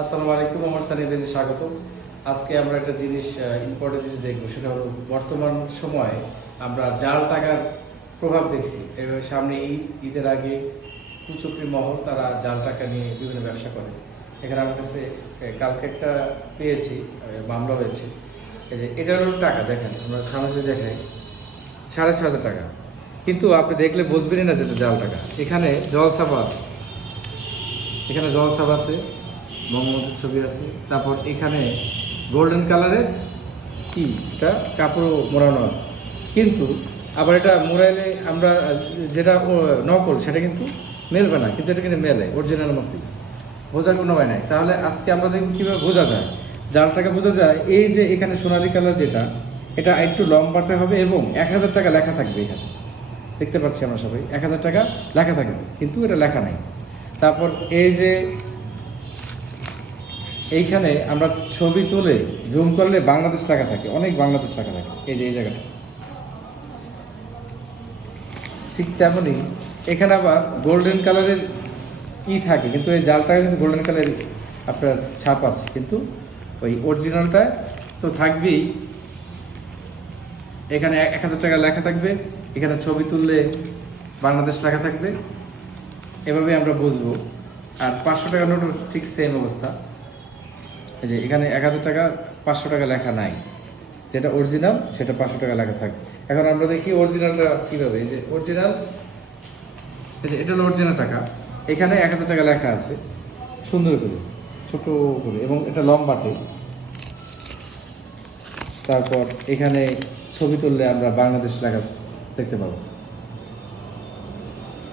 আসসালামু আলাইকুম, আমার সানি স্বাগত আজকে আমরা একটা জিনিস ইম্পর্টেন্ট জিনিস দেখব। সেটা হলো বর্তমান সময়ে আমরা জাল টাকার প্রভাব দেখছি। সামনে ঈদ, ঈদের আগে কুচক্রি মহল তারা জাল টাকা নিয়ে বিভিন্ন ব্যবসা করে। এখানে আমার কাছে কালকে একটা পেয়েছি মামলা হয়েছে এই যে এটা হলো টাকা, দেখেন, আমরা সামনে দেখাই, সাড়ে ছ হাজার টাকা। কিন্তু আপনি দেখলে বুঝবেনই না যেটা জাল টাকা। এখানে জলসাপা আছে। এখানে জলসাপ আছে। বঙ্গবন্ধুর ছবি আছে। তারপর এখানে গোল্ডেন কালারের কি? এটা কাপড় মোড়ানো আছে। কিন্তু আবার এটা মোড়াইলে আমরা যেটা নকল, সেটা কিন্তু মেলবে না। কিন্তু এটা কিন্তু মেলে অরিজিনাল মতোই। বোঝার কোনো উপায় নাই। তাহলে আজকে আমরা দেখব কীভাবে বোঝা যায়। যার টাকা বোঝা যায়, এই যে এখানে সোনালী কালার যেটা, এটা একটু লম্বাতে হবে এবং এক হাজার টাকা লেখা থাকবে এখানে। দেখতে পাচ্ছি আমরা সবাই। এক হাজার টাকা লেখা থাকবে, কিন্তু এটা লেখা নাই। তারপর এই যে এইখানে আমরা ছবি তুলে জুম করলে বাংলাদেশ টাকা থাকে, অনেক বাংলাদেশ টাকা থাকে। এই যে, এই জায়গাটা। ঠিক তেমনই এখানে আবার গোল্ডেন কালারের ই থাকে, কিন্তু এই জালটা কিন্তু গোল্ডেন কালারের আপনার ছাপ আছে। কিন্তু ওই অরিজিনালটা তো থাকবেই। এখানে এক হাজার টাকা লেখা থাকবে, এখানে ছবি তুললে বাংলাদেশ লেখা থাকবে। এভাবে আমরা বুঝব। আর পাঁচশো টাকা নোটও ঠিক সেম অবস্থা। যে এখানে এক হাজার টাকা, পাঁচশো টাকা লেখা নাই। যেটা অরিজিনাল সেটা পাঁচশো টাকা লেখা থাকে এখন আমরা দেখি অরিজিনালটা কীভাবে। এই যে অরিজিনাল এই যে এটা হলো অরিজিনাল টাকা। এখানে এক হাজার টাকা লেখা আছে। সুন্দর করে, ছোট করে, এবং এটা লম্বাটে তারপর এখানে ছবি তুললে আমরা বাংলাদেশ লেখা দেখতে পাবো।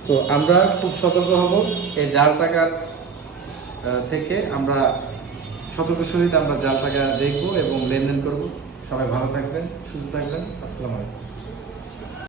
তো আমরা খুব সতর্ক হব। এই জাল টাকার থেকে আমরা সতর্ক সহিত আমরা জাল টাকা দেখব এবং লেনদেন করব। সবাই ভালো থাকবেন, সুস্থ থাকবেন। আসসালামু আলাইকুম।